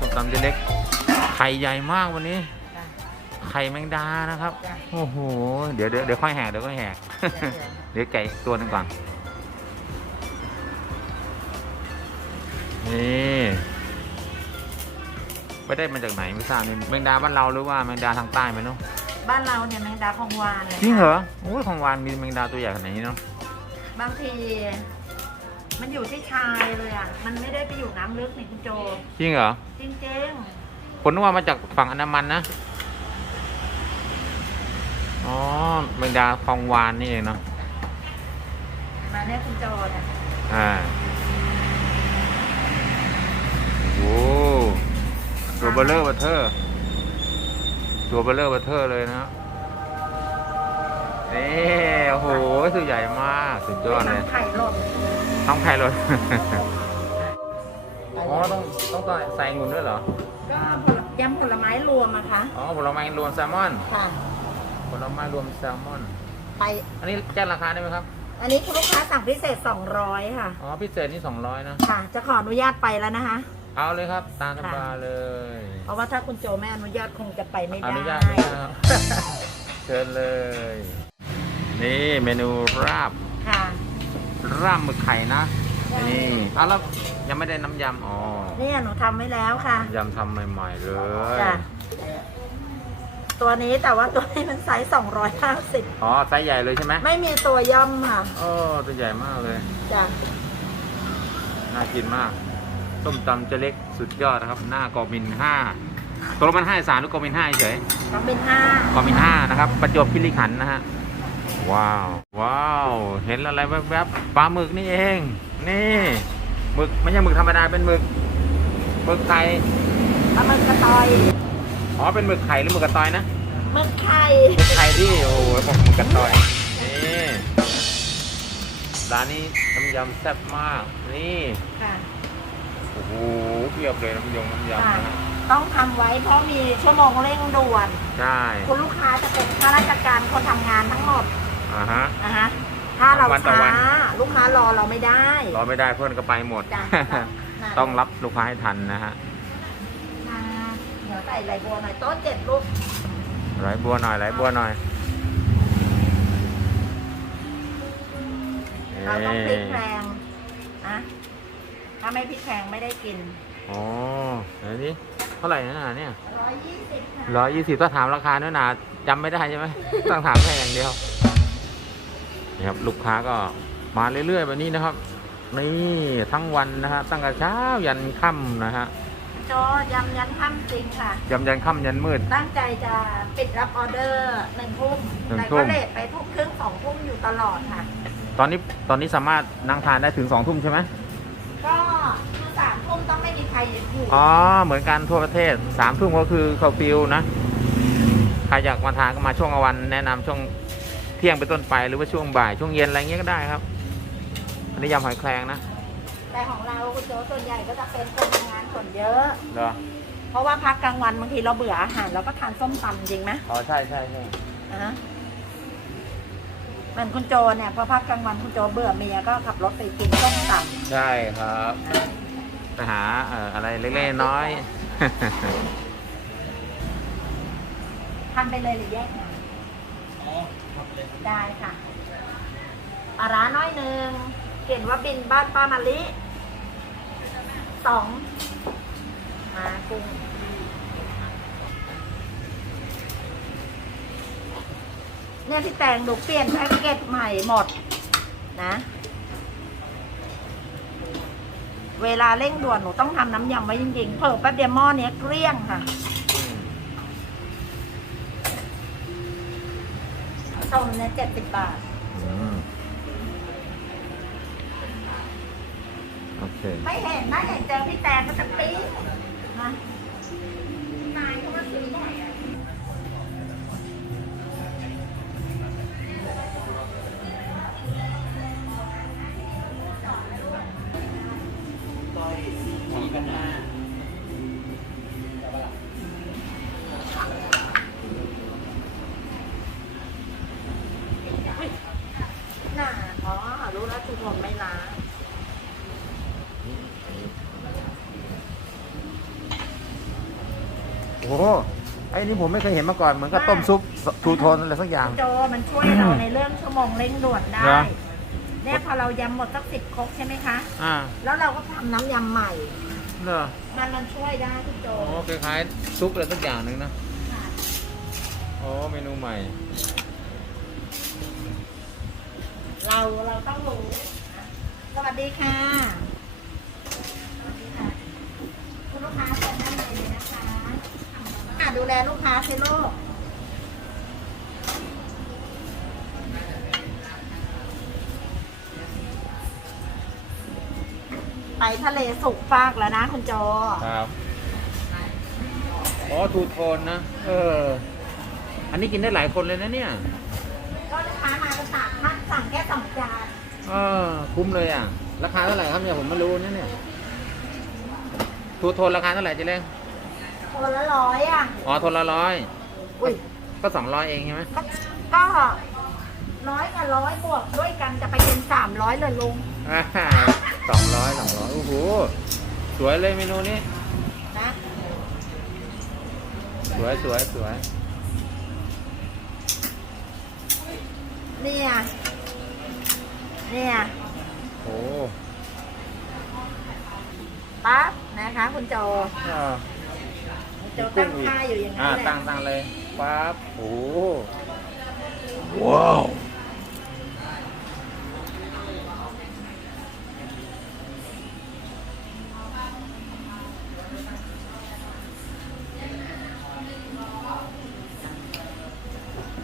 ส้มตำเจ๊เล็กไข่ใหญ่มากวันนี้จ้ะไข่แมงดานะครับจ้ะโอ้โห เดี๋ยวเดี๋ยวเดี๋ยวค่อยแหกเดี๋ยวค่อยแหกเดี๋ยวไก่อีกตัวหนึงก่อน นี่ไม่ได้มาจากไหนไม่ทราบนี่แมงดาบ้านเราหรือว่าแมงดาทางใต้ไหมเนาะบ้านเราเนี่ยแมงดาของหวานเลยจริงเหรค่ะอโอ้ยของหวานมีแมงดาตัวใหญ่ขนาดนี้เนาะบางที มันอยู่ที่ชายเลยอะ มันไม่ได้ไปอยู่น้ำลึกนี่คุณโจ จริงเหรอจริงผมนึกว่ามาจากฝั่งอันดามันนะ อ๋อแมงดาคลองวานนี่เองเนาะ ๆ มาเนี่ยคุณโจเนี่ยอ่า โอ้ตัวเบลเลอร์บัตเทอร์ ตัวเบลเลอร์บัตเทอร์เลยนะนี่โอ้โห ตัวใหญ่มาก สุดยอดเลย ทำไข่หล่น ต้องใครเลยอ๋อต้องต้องใส่องุ่นด้วยเหรอ ก็ผลยำผลไม้รวมอะคะอ๋อผลไม้รวมแซลมอน ค่ะ ผลไม้รวมแซลมอน ไป อันนี้แจ้งราคาได้ไหมครับ อันนี้คุณลูกค้าสั่งพิเศษ 200 ค่ะ อ๋อ พิเศษนี่สองร้อยนะ ค่ะ จะขออนุญาตไปแล้วนะคะ เอาเลยครับ ตามสบายเลย เพราะว่าถ้าคุณโจไม่อนุญาตคงจะไปไม่อได้นุญาตนะครับ เชิญเลย นี่เมนูราบค่ะ ราบหมึกไข่นะนี่เอาแล้วยังไม่ได้น้ำยำอ๋อเนี่ยหนูทำไว้แล้วค่ะยำทำใหม่ๆเลยจ้ะ ตัวนี้แต่ว่าตัวนี้มันไซส์250 อ๋อไซส์ใหญ่เลยใช่ไหมไม่มีตัวย่อมค่ะโอ้ตัวใหญ่มากเลย จ้ะน่ากินมากส้มตำเจเล็กสุดยอดนะครับ หน้ากอมินห้าตัวละมันห้าสารหรือกอมินห้าเฉยต้องเป็นห้า กอมินห้านะครับ ประจวบคีรีขันธ์นะฮะ ว้าว ว้าว เห็นอะไรแวบๆปลาหมึกนี่เอง นี่หมึกไม่ใช่หมึกธรรมดาเป็นหมึกหมึกไข่ปลาหมึกกระตอยอ๋อเป็นหมึกไข่หรือหมึกกระตอยนะหมึกไข่หมึกไข่ที่โอ้โหบอกหมึกกระตอยนี่ร้านนี้น้ำยำแซ่บมากนี่ค่ะโอ้โหเพียบเลยน้ำยงน้ำยำค่ะนะฮะต้องทำไว้เพราะมีชั่วโมงเร่งด่วน ใช่ คุณลูกค้าจะเป็นข้าราชการคนทำงานทั้งหมด อ่าฮะ นะคะถ้าเราวันต่อช้าวัน ลูกค้ารอเราไม่ได้รอไม่ได้เพื่อนก็ไปหมดจ้ะต้องรับลูกค้าให้ทันนะฮะมาเดี๋ยวใส่ไหลบัวหน่อยโต๊ะเจ็ดลูกไหลบัวหน่อยไหลบัวหน่อยเราต้องพริกแพเอ๊ะงนะถ้าไม่พริกแพงไม่ได้กินอ๋อไหนนี่เท่าไหร่นะเนี่ย ร้อยยี่สิบค่ะร้อยยี่สิบถ้าถามราคาเนื้อหนาจำไม่ได้ใช่ไหม ต้องถามแค่อย่างเดียว นี่ครับลูกค้าก็มาเรื่อยๆแบบนี้นะครับ นี่ทั้งวันนะครับตั้งแต่เช้ายันค่ำนะฮะโจยำยันค่ำจริงค่ะยำยันค่ำยันมืด ตั้งใจจะปิดรับออเดอร์หนึ่งทุ่มหนึ่งแต่ทุ่ก็ม เลทไปทุ่มครึ่งสองทุ่มอยู่ตลอดค่ะ ตอนนี้ตอนนี้สามารถนั่งทานได้ถึงสองทุ่มใช่ไหมก็คือสามทุ่มต้องไม่มีใครอยู่อ๋อเหมือนกันทั่วประเทศสามทุ่มก็คือเคอร์ฟิวนะใครอยากมาทานก็มาช่วงกลางวันแนะนำช่วง เที่ยงเป็นต้นไปหรือว่าช่วงบ่ายช่วงเย็นอะไรเงี้ยก็ได้ครับ อันนี้ยำหอยแครงนะแต่ของเราคุณโจส่วนใหญ่ก็จะเป็นคนทำงานส่วนเยอะ เหรอเพราะว่าพักกลางวันบางทีเราเบื่ออาหารเราก็ทานส้มตำจริงไหมอ๋อใช่ใช่ใช่อะเหมือนคุณโจเนี่ยพอพักกลางวันคุณโจเบื่อเมียก็ขับรถไปกินส้มตำใช่ครับอะไปหาเอ่ออะไรเล็กๆน้อยทำไปเลยหรือแยกงาน ได้ค่ะปลาร้าน้อยหนึ่งเขียนว่าบินบ้านป้ามะลิสองมากุ้งเนี่ยพี่แตงดูเปลี่ยนแพ็กเกจใหม่หมดนะ เวลาเร่งด่วนหนูต้องทำน้ำยำไว้จริงๆ เพิ่แป๊บเดียวหม้อเนี้ยเกลี้ยงค่ะ ต้มเนี่ยเจ็ดสิบบาท อืมโอเค ไม่เห็นไม่เห็นเจอพี่แตนก็จะปี๊ดนะ วทุกคนไม่ล้างโหไอ้นี่ผมไม่เคยเห็นมาก่อน เหมือนกับต้มซุปทูโทนอะไรสักอย่าง โจมันช่วยเราในเรื่องชั่วโมงเร่งด่วนได้ เหรอ เนี่ยพอเรายำหมดสักสิบครกใช่ไหมคะ อ่าแล้วเราก็ทำน้ำยำใหม่เหรอมันมันช่วยได้พี่โจโอ้คล้ายๆซุปอะไรสักอย่างหนึ่งนะโอ้เมนูใหม่ เราเราต้องรู้ สวัสดีค่ะ สวัสดีค่ะ คุณลูกค้าเชิญด้านในเลยนะคะอะดูแลลูกค้าสิลูกไปทะเลสุกฟากแล้วนะคุณโจครับอ๋อทูโทนนะ เออ อันนี้กินได้หลายคนเลยนะเนี่ย ก็ลูกค้ามาก็สั่งท่านสั่งแค่สองจาน เออคุ้มเลยอะ ราคาเท่าไหร่ครับเนี่ยผมไม่รู้นะเนี่ยทูโทนราคาเท่าไหร่เจ๊เล้งคนละร้อยอะ อ๋อโทนละร้อยอุ้ยก็สองร้อยเองใช่ไหมก็ก็ร้อยกับร้อยบวกด้วยกันจะไปเป็นสามร้อยเลยลุงสองร้อยสองร้อยโอ้โหสวยเลยเมนูนี้นะสวยสวยสวยเนี่ย เนี่ยโอ้ปั๊บนะคะ คุณโจอ่าคุณโจตั้งค่าอยู่อย่างอ่านั้นแหตั้ละงตั้งเลยปั๊บโอ้โหว้าว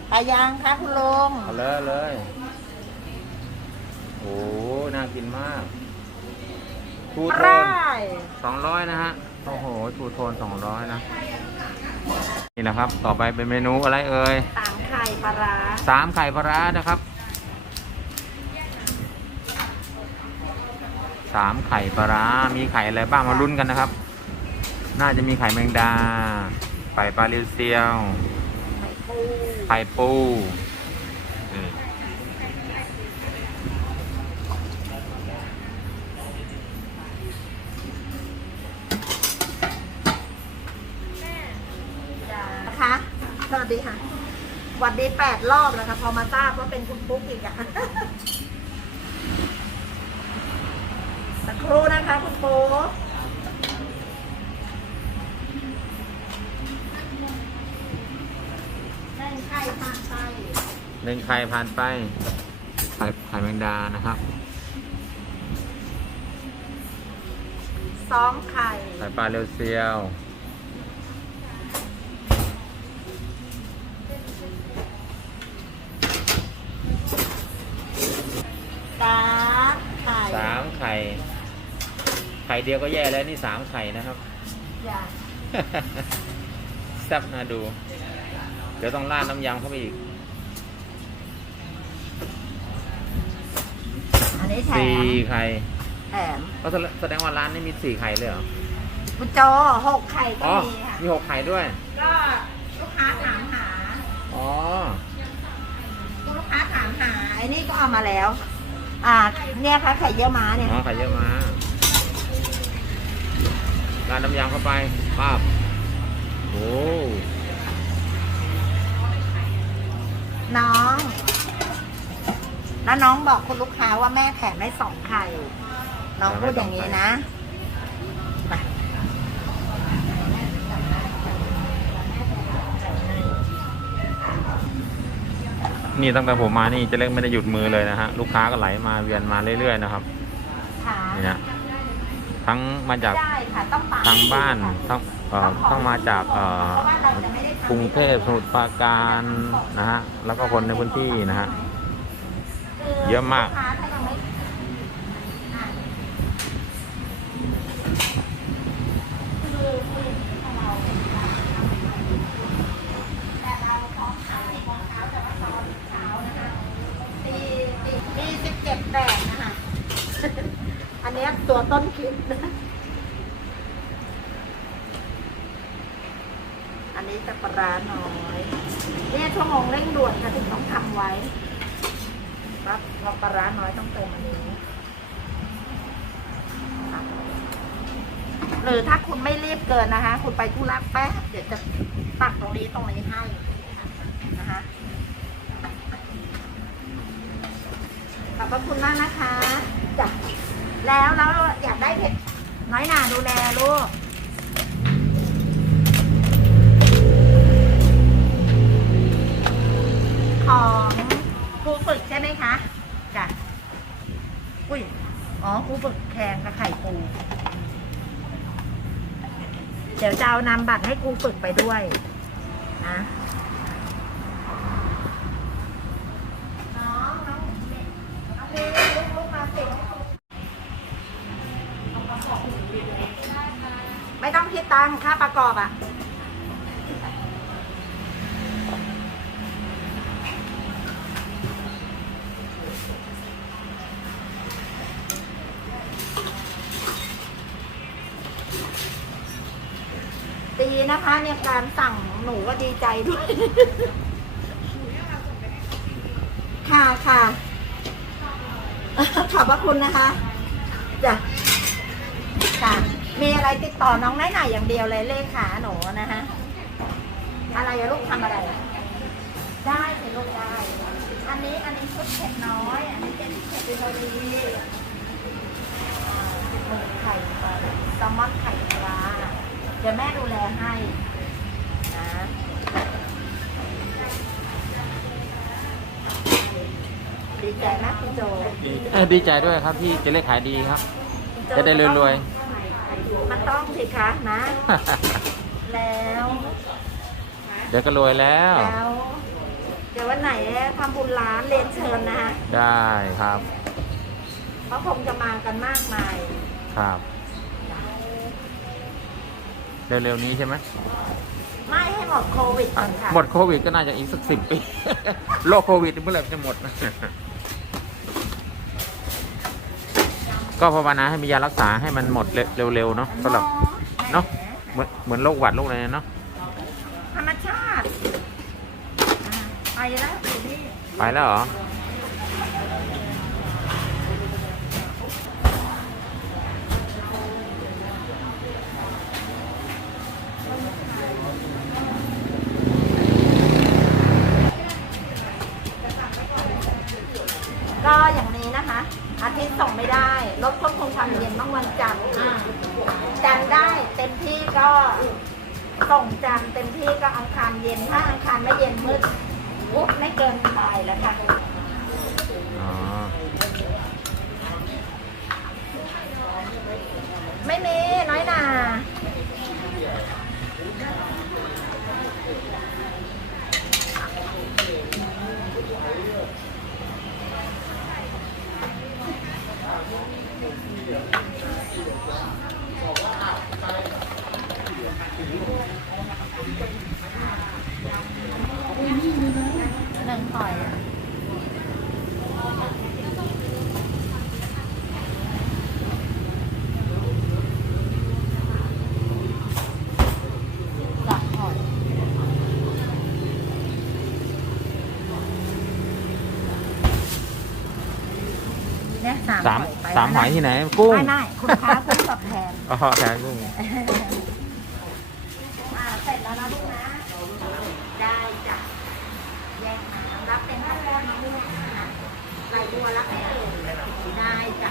ไปยังคะคุณลุงเอาเลยเลย โอ้น่ากินมากทูโทไร่นสองร้อยนะฮะ โอ้โหทูโทนสองร้อยนะ นี่แหละครับ ต่อไปเป็นเมนูอะไรเอ่ยสามไข่ปลาร้าสามไข่ปลาร้านะครับสามไข่ปลาร้า มีไข่อะไรบ้างมาลุ้นกันนะครับ น่าจะมีไข่แมงดา ไข่ปลาลิวเซียว ไข่ปู ไข่ปู วัสดีค่ะหวัดดีแปดรอบแล้วค่ะพอมาทราบว่าเป็นคุณปุ๊กอีกอะสักครู่นะคะคุณปุ๊กแม่งไข่ผ่านไปเล่นไข่ผ่านไปไข่ไข่แมงดานะครับสองไข่ไข่ปลาเรียวเซียว สามไข่ สามไข่ ไข่เดียวก็แย่แล้วนี่สามไข่นะครับ อย่าแซ่บน่าดู เดี๋ยวต้องราดน้ำยำเข้าไปอีกอันนี้แถสี่มไข่แถมก็แสดงว่าร้านนี้มีสี่ไข่เลยเหรอคุณโจหกไข่ก็อ๋อมีค่ะมีหกไข่ด้วย ก็ลูกค้าถามหาอ๋อ ลูกค้าถามหาไอ้นี่ก็เอามาแล้ว อ่า เนี่ยค่ะไข่เยี่ยวม้าเนี่ย อ๋อไข่เยอะมา ราดน้ำยำเข้าไปป้าบโอ้น้อง แล้วน้องบอกคุณลูกค้าว่าแม่แถมได้สองไข่ น้องพูดอย่างนี้นะไปนี่ตั้งแต่ผมมานี่เจะเล็กไม่ได้หยุดมือเลยนะฮะ ลูกค้าก็ไหลมาเวียนมาเรื่อยๆนะครับค่ะนี่นะทั้งมาจากได้ ค่ะต้องปทางบ้านค่ะต้องเอ่อต้องมาจากเอ่อเพราะว่าเราจะไม่ได้ทำกรุงเทพสมุทรปราการนะฮะแล้วก็คนในพื้นที่นะฮะคือเยอะมากลูค้ถ้ายังไม่อะคือคือของเราแต่เราพร้อมขายในโมงเช้าแต่ว่าตอนเช้านะคะตีตีตีสิบเจ็ดแปดนะคะ อันเนี้ยตัวต้นคิดนะ นนี้จะปลาร้าน้อยเนี่ยชั่วโมงเร่งด่วนค่ะถึงต้องทำไว้ครับเราปลาร้าน้อยต้องเติมอันนี้หรือถ้าคุณไม่รีบเกินนะคะ คุณไปธุระแป๊บเดี๋ยวจะตักตรงนี้ตรงนี้ให้นะคะขอบพระคุณมากนะคะจ้ะแล้วแล้วอยากได้เผ็ดน้อยหนาดูแลลูก อ๋อครูฝึกแข่งกับไข่ปู เดี๋ยวจะเอานำบัตรให้ครูฝึกไปด้วย นะน้องน้องน้องเพลลุกลุกมาสิไม่ต้องคิดตังค่าประกอบอะ ดีนะคะ เนี่ยการสั่งหนูก็ดีใจด้วย ค่ะค่ะขอบพระคุณนะคะจ้ะค่ะมีอะไรติดต่อน้องได้หน่อยอย่างเดียวเลยเลขาหนูนะคะอะไรอะลูกทำอะไร ได้สิลูกได้ อันนี้อันนี้ชุดเผ็ดน้อย อันนี้เป็นเผ็ดเป็นโรดีอ่าหมูไข่ปลาแซลมอนไข่ปลาเดี๋ยวแม่ดูแลให้นะดีใจมากคุณโจเออดีใจด้วยครับที่เจะเลขขายดีครับ จะได้รวยมันต้องสิคะนะแล้วเดี๋ยวก็รวยแล้ว แล้ว เดี๋ยววันไหนทำบุญร้านเรียนเชิญนะคะได้ครับ เพราะคงจะมากันมากมาย ครับ เร็วๆนี้ใช่ไหมไม่ให้หมดโควิดก่อนค่ะหมดโควิดก็น่าจะอีกสักสิบปี โรคโควิดเมื่อไหร่จะหมด ก็ภาวนาให้มียารักษาให้มันหมดเร็วๆเนาะสำหรับเนอะเหมือนเหมือนโรคหวัดโรคอะไรเนาะธรรมชาติอ่าไปแล้วสิพี่ไปแล้วเหรอ ก็อย่างนี้นะคะ อาทิตย์ส่งไม่ได้รถควบคุมความเย็นต้องวันจันทร์จันทร์ได้เต็มที่ก็ส่งจันทร์เต็มที่ก็อังคารเย็นถ้าอังคารไม่เย็นมืดอุ๊บไม่เกินบ่ายแล้วค่ะอ๋อไม่มีน้อยหนา นี่ยสามสามหอยที่ไหน กุ้งไม่ไม่คุณค้าคุณตอบแทนอ๋แทนกุ้งเสร็จแล้วนะลูกนะ ได้จ้ะแยกน้ำรับเป็นท่านแรกนะลูนะรายบัวรับเองได้จ้ะ